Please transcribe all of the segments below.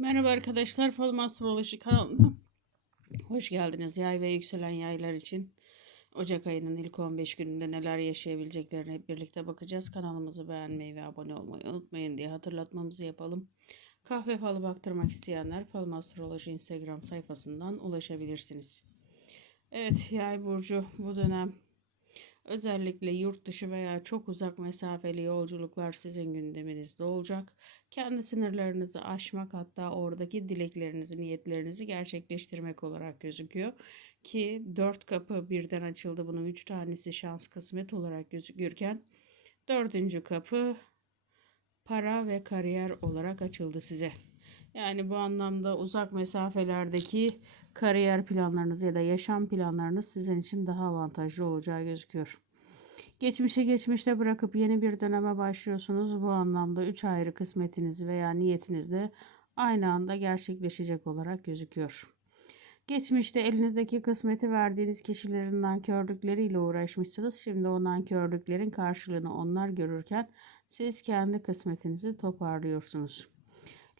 Merhaba arkadaşlar, Falım Astroloji kanalına hoş geldiniz. Yay ve yükselen yaylar için Ocak ayının ilk 15 gününde neler yaşayabileceklerine hep birlikte bakacağız. Kanalımızı beğenmeyi ve abone olmayı unutmayın diye hatırlatmamızı yapalım. Kahve falı baktırmak isteyenler Falım Astroloji Instagram sayfasından ulaşabilirsiniz. Evet, Yay burcu bu dönem Özellikle yurt dışı veya çok uzak mesafeli yolculuklar sizin gündeminizde olacak. Kendi sınırlarınızı aşmak hatta oradaki dileklerinizi, niyetlerinizi gerçekleştirmek olarak gözüküyor. Ki dört kapı birden açıldı. Bunun üç tanesi şans kısmet olarak gözükürken dördüncü kapı para ve kariyer olarak açıldı size. Yani bu anlamda uzak mesafelerdeki kariyer planlarınız ya da yaşam planlarınız sizin için daha avantajlı olacağı gözüküyor. Geçmişe geçmişte bırakıp yeni bir döneme başlıyorsunuz. Bu anlamda üç ayrı kısmetiniz veya niyetiniz de aynı anda gerçekleşecek olarak gözüküyor. Geçmişte elinizdeki kısmeti verdiğiniz kişilerin nankörlükleriyle uğraşmışsınız. Şimdi o nankörlüklerin karşılığını onlar görürken siz kendi kısmetinizi toparlıyorsunuz.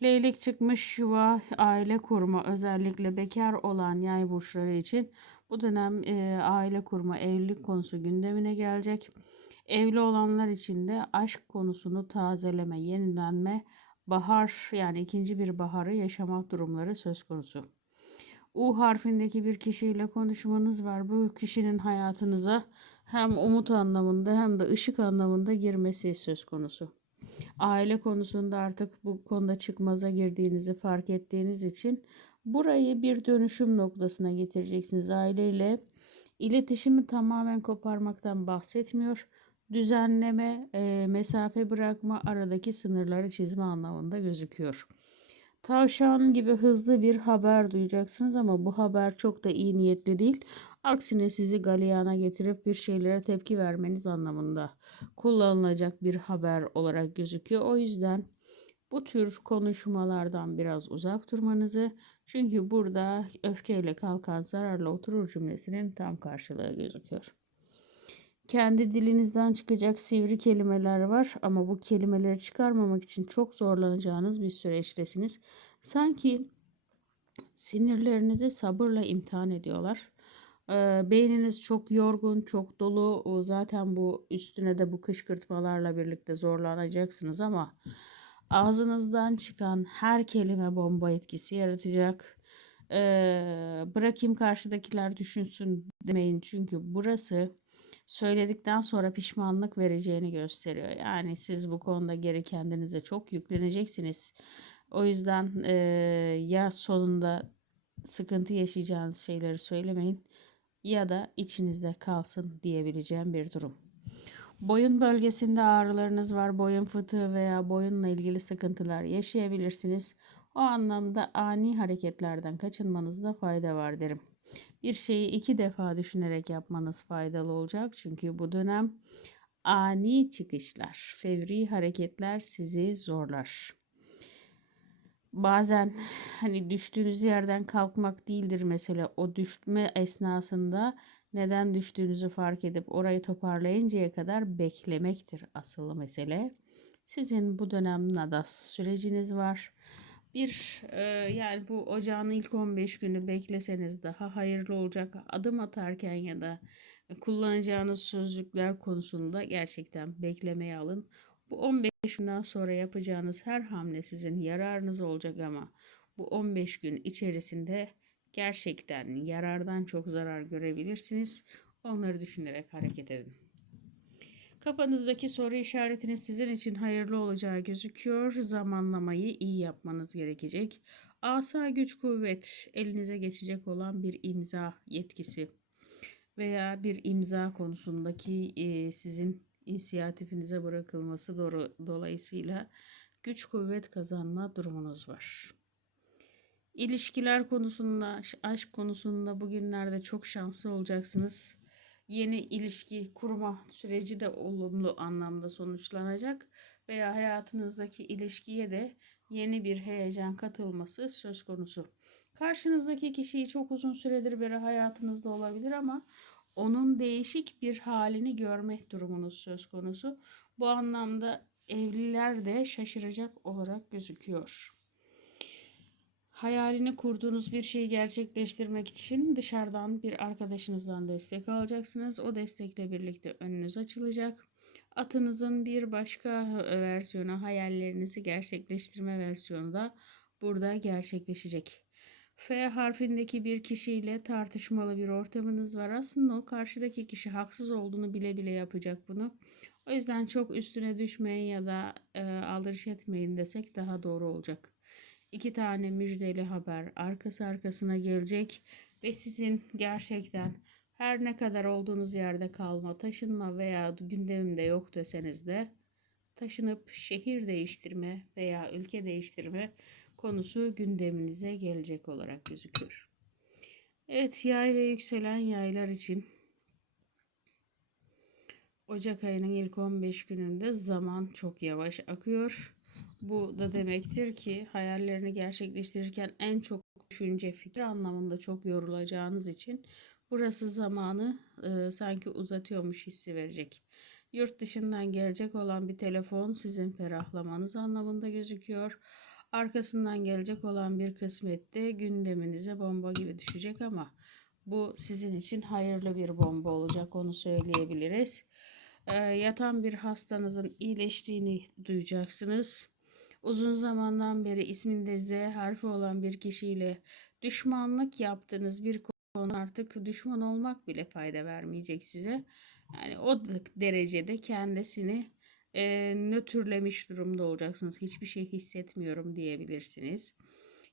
Leylek çıkmış yuva, aile kurma özellikle bekar olan yay burçları için bu dönem e, aile kurma, evlilik konusu gündemine gelecek. Evli olanlar için de aşk konusunu tazeleme, yenilenme, bahar yani ikinci bir baharı yaşamak durumları söz konusu. U harfindeki bir kişiyle konuşmanız var. Bu kişinin hayatınıza hem umut anlamında hem de ışık anlamında girmesi söz konusu aile konusunda artık bu konuda çıkmaza girdiğinizi fark ettiğiniz için burayı bir dönüşüm noktasına getireceksiniz. Aileyle iletişimi tamamen koparmaktan bahsetmiyor. Düzenleme, e, mesafe bırakma, aradaki sınırları çizme anlamında gözüküyor. Tavşan gibi hızlı bir haber duyacaksınız ama bu haber çok da iyi niyetli değil. Aksine sizi galeyana getirip bir şeylere tepki vermeniz anlamında kullanılacak bir haber olarak gözüküyor. O yüzden bu tür konuşmalardan biraz uzak durmanızı çünkü burada öfkeyle kalkan zararla oturur cümlesinin tam karşılığı gözüküyor. Kendi dilinizden çıkacak sivri kelimeler var ama bu kelimeleri çıkarmamak için çok zorlanacağınız bir süreçtesiniz. Sanki sinirlerinizi sabırla imtihan ediyorlar. Ee, beyniniz çok yorgun, çok dolu. Zaten bu üstüne de bu kışkırtmalarla birlikte zorlanacaksınız ama ağzınızdan çıkan her kelime bomba etkisi yaratacak. Ee, bırakayım karşıdakiler düşünsün demeyin çünkü burası söyledikten sonra pişmanlık vereceğini gösteriyor. Yani siz bu konuda geri kendinize çok yükleneceksiniz. O yüzden e, ya sonunda sıkıntı yaşayacağınız şeyleri söylemeyin ya da içinizde kalsın diyebileceğim bir durum. Boyun bölgesinde ağrılarınız var, boyun fıtığı veya boyunla ilgili sıkıntılar yaşayabilirsiniz. O anlamda ani hareketlerden kaçınmanızda fayda var derim. Bir şeyi iki defa düşünerek yapmanız faydalı olacak çünkü bu dönem ani çıkışlar, fevri hareketler sizi zorlar. Bazen hani düştüğünüz yerden kalkmak değildir mesela o düşme esnasında neden düştüğünüzü fark edip orayı toparlayıncaya kadar beklemektir asıl mesele. Sizin bu dönem nadas süreciniz var. Bir e, yani bu ocağın ilk 15 günü bekleseniz daha hayırlı olacak. Adım atarken ya da kullanacağınız sözcükler konusunda gerçekten beklemeye alın. Bu 15 günden sonra yapacağınız her hamle sizin yararınız olacak ama bu 15 gün içerisinde gerçekten yarardan çok zarar görebilirsiniz. Onları düşünerek hareket edin. Kafanızdaki soru işaretinin sizin için hayırlı olacağı gözüküyor. Zamanlamayı iyi yapmanız gerekecek. Asa güç kuvvet elinize geçecek olan bir imza yetkisi veya bir imza konusundaki e, sizin inisiyatifinize bırakılması doğru, dolayısıyla güç kuvvet kazanma durumunuz var. İlişkiler konusunda, aşk konusunda bugünlerde çok şanslı olacaksınız yeni ilişki kurma süreci de olumlu anlamda sonuçlanacak veya hayatınızdaki ilişkiye de yeni bir heyecan katılması söz konusu. Karşınızdaki kişiyi çok uzun süredir beri hayatınızda olabilir ama onun değişik bir halini görmek durumunuz söz konusu. Bu anlamda evliler de şaşıracak olarak gözüküyor. Hayalini kurduğunuz bir şeyi gerçekleştirmek için dışarıdan bir arkadaşınızdan destek alacaksınız. O destekle birlikte önünüz açılacak. Atınızın bir başka versiyonu, hayallerinizi gerçekleştirme versiyonu da burada gerçekleşecek. F harfindeki bir kişiyle tartışmalı bir ortamınız var. Aslında o karşıdaki kişi haksız olduğunu bile bile yapacak bunu. O yüzden çok üstüne düşmeyin ya da e, aldırış etmeyin desek daha doğru olacak. İki tane müjdeli haber arkası arkasına gelecek ve sizin gerçekten her ne kadar olduğunuz yerde kalma, taşınma veya gündemimde yok deseniz de taşınıp şehir değiştirme veya ülke değiştirme konusu gündeminize gelecek olarak gözüküyor. Evet yay ve yükselen yaylar için Ocak ayının ilk 15 gününde zaman çok yavaş akıyor. Bu da demektir ki hayallerini gerçekleştirirken en çok düşünce, fikir anlamında çok yorulacağınız için burası zamanı e, sanki uzatıyormuş hissi verecek. Yurt dışından gelecek olan bir telefon sizin ferahlamanız anlamında gözüküyor. Arkasından gelecek olan bir kısmet de gündeminize bomba gibi düşecek ama bu sizin için hayırlı bir bomba olacak onu söyleyebiliriz. E, yatan bir hastanızın iyileştiğini duyacaksınız. Uzun zamandan beri isminde Z harfi olan bir kişiyle düşmanlık yaptığınız bir konu artık düşman olmak bile fayda vermeyecek size. Yani o derecede kendisini e, nötrlemiş durumda olacaksınız. Hiçbir şey hissetmiyorum diyebilirsiniz.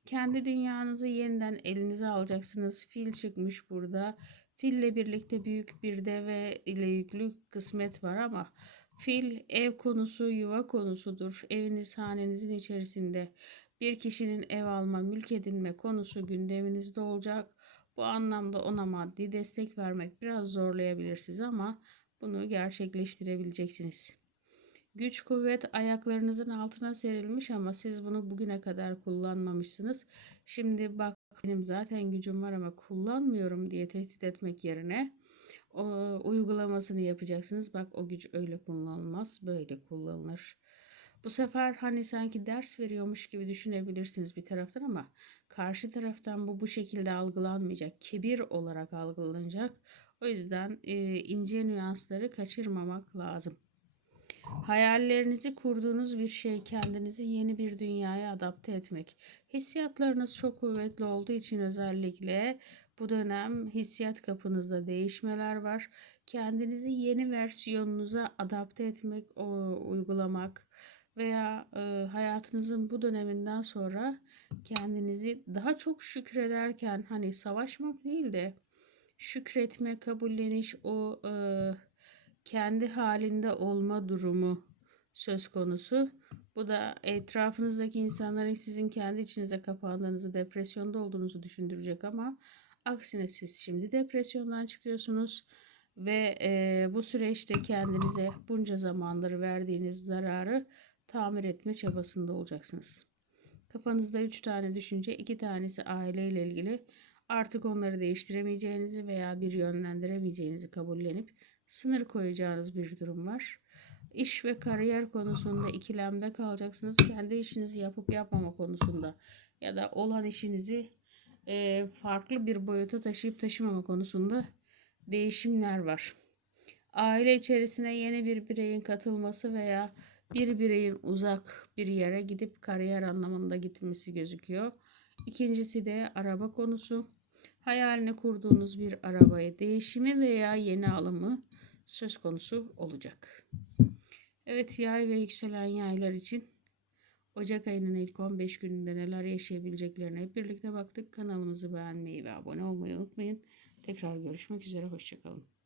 Kendi dünyanızı yeniden elinize alacaksınız. Fil çıkmış burada. Fille birlikte büyük bir deve ile yüklü kısmet var ama fil ev konusu, yuva konusudur. Eviniz, hanenizin içerisinde bir kişinin ev alma, mülk edinme konusu gündeminizde olacak. Bu anlamda ona maddi destek vermek biraz zorlayabilir sizi ama bunu gerçekleştirebileceksiniz. Güç kuvvet ayaklarınızın altına serilmiş ama siz bunu bugüne kadar kullanmamışsınız. Şimdi bak benim zaten gücüm var ama kullanmıyorum diye tehdit etmek yerine o, uygulamasını yapacaksınız. Bak o güç öyle kullanılmaz, böyle kullanılır. Bu sefer hani sanki ders veriyormuş gibi düşünebilirsiniz bir taraftan ama karşı taraftan bu bu şekilde algılanmayacak. Kibir olarak algılanacak. O yüzden e, ince nüansları kaçırmamak lazım. Hayallerinizi kurduğunuz bir şey kendinizi yeni bir dünyaya adapte etmek. Hissiyatlarınız çok kuvvetli olduğu için özellikle bu dönem hissiyat kapınızda değişmeler var. Kendinizi yeni versiyonunuza adapte etmek, uygulamak veya e, hayatınızın bu döneminden sonra kendinizi daha çok şükrederken hani savaşmak değil de şükretme, kabulleniş, o e, kendi halinde olma durumu söz konusu. Bu da etrafınızdaki insanların sizin kendi içinize kapandığınızı, depresyonda olduğunuzu düşündürecek ama aksine siz şimdi depresyondan çıkıyorsunuz ve e, bu süreçte kendinize bunca zamandır verdiğiniz zararı tamir etme çabasında olacaksınız. Kafanızda üç tane düşünce, iki tanesi aileyle ilgili artık onları değiştiremeyeceğinizi veya bir yönlendiremeyeceğinizi kabullenip sınır koyacağınız bir durum var. İş ve kariyer konusunda ikilemde kalacaksınız. Kendi işinizi yapıp yapmama konusunda ya da olan işinizi e, farklı bir boyuta taşıyıp taşımama konusunda değişimler var. Aile içerisine yeni bir bireyin katılması veya bir bireyin uzak bir yere gidip kariyer anlamında gitmesi gözüküyor. İkincisi de araba konusu. Hayalini kurduğunuz bir arabaya değişimi veya yeni alımı söz konusu olacak. Evet yay ve yükselen yaylar için Ocak ayının ilk 15 gününde neler yaşayabileceklerine hep birlikte baktık. Kanalımızı beğenmeyi ve abone olmayı unutmayın. Tekrar görüşmek üzere. Hoşçakalın.